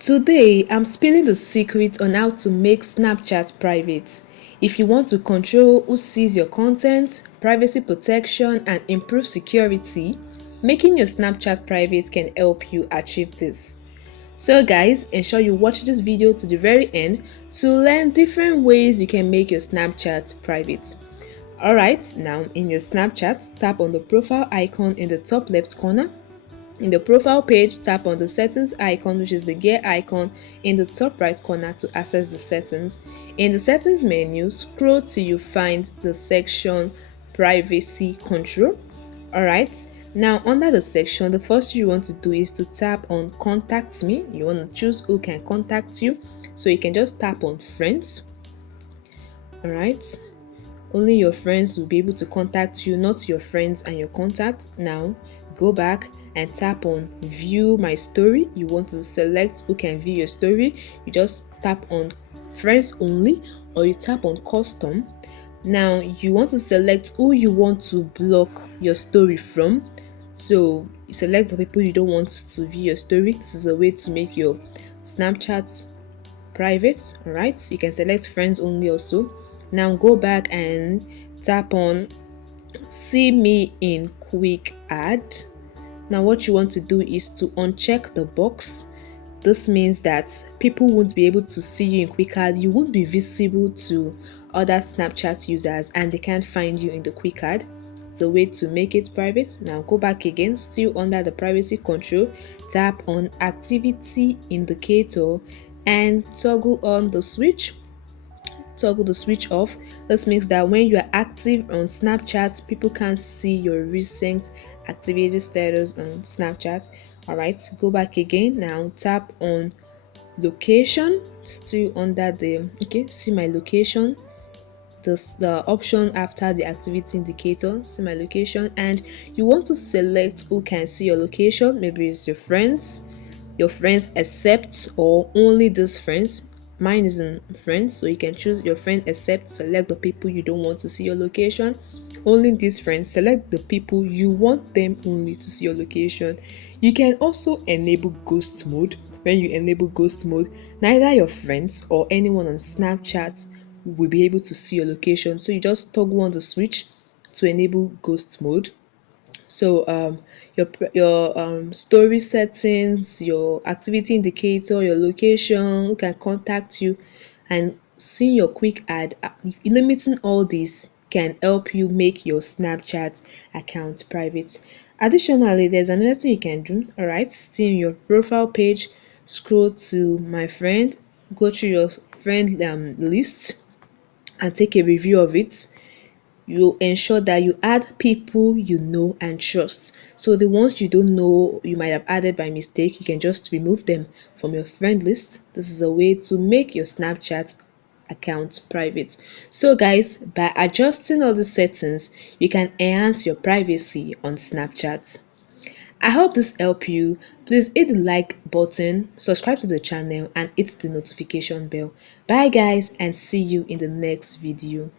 Today, I'm spilling the secret on how to make Snapchat private. If you want to control who sees your content, privacy protection, and improve security, making your Snapchat private can help you achieve this. So guys, ensure you watch this video to the very end to learn different ways you can make your Snapchat private. Alright, now in your Snapchat, tap on the profile icon in the top left corner. In the profile page, tap on the settings icon, which is the gear icon in the top right corner to access the settings. In the settings menu, scroll till you find the section privacy control. Alright, now under the section, the first thing you want to do is to tap on contact me. You want to choose who can contact you, so you can just tap on friends. Alright, only your friends will be able to contact you, not your friends and your contact. Now go back and tap on view my story. You want to select who can view your story. You just tap on friends only, or you tap on custom. Now you want to select who you want to block your story from. So you select the people you don't want to view your story. This is a way to make your Snapchat private. All right, you can select friends only also. Now go back and tap on see me in quick add. Now what you want to do is to uncheck the box. This means that people won't be able to see you in quick add. You won't be visible to other Snapchat users and they can't find you in the quick add. It's a way to make it private. Now go back again, still under the privacy control, tap on activity indicator and toggle on the switch. Toggle the switch off. This means that when you are active on Snapchat, people can't see your recent activity status on Snapchat. Alright, go back again. Now tap on location, still under the see my location. The option after the activity indicator, see my location, and you want to select who can see your location. Maybe it's your friends accept, or only these friends. Mine is in friends, so you can choose your friend accept, select the people you don't want to see your location. Only these friends, select the people you want them only to see your location. You can also enable ghost mode. When you enable ghost mode, neither your friends or anyone on Snapchat will be able to see your location, so you just toggle on the switch to enable ghost mode. So your story settings, your activity indicator, your location, who can contact you, and seeing your quick add, limiting all these can help you make your Snapchat account private. Additionally, there's another thing you can do. Alright, still in your profile page, scroll to my friend, go through your friend list and take a review of it. You ensure that you add people you know and trust. So the ones you don't know, you might have added by mistake, you can just remove them from your friend list. This is a way to make your Snapchat account private. So guys, by adjusting all the settings, you can enhance your privacy on Snapchat. I hope this helped you. Please hit the like button, subscribe to the channel, and hit the notification bell. Bye guys, and see you in the next video.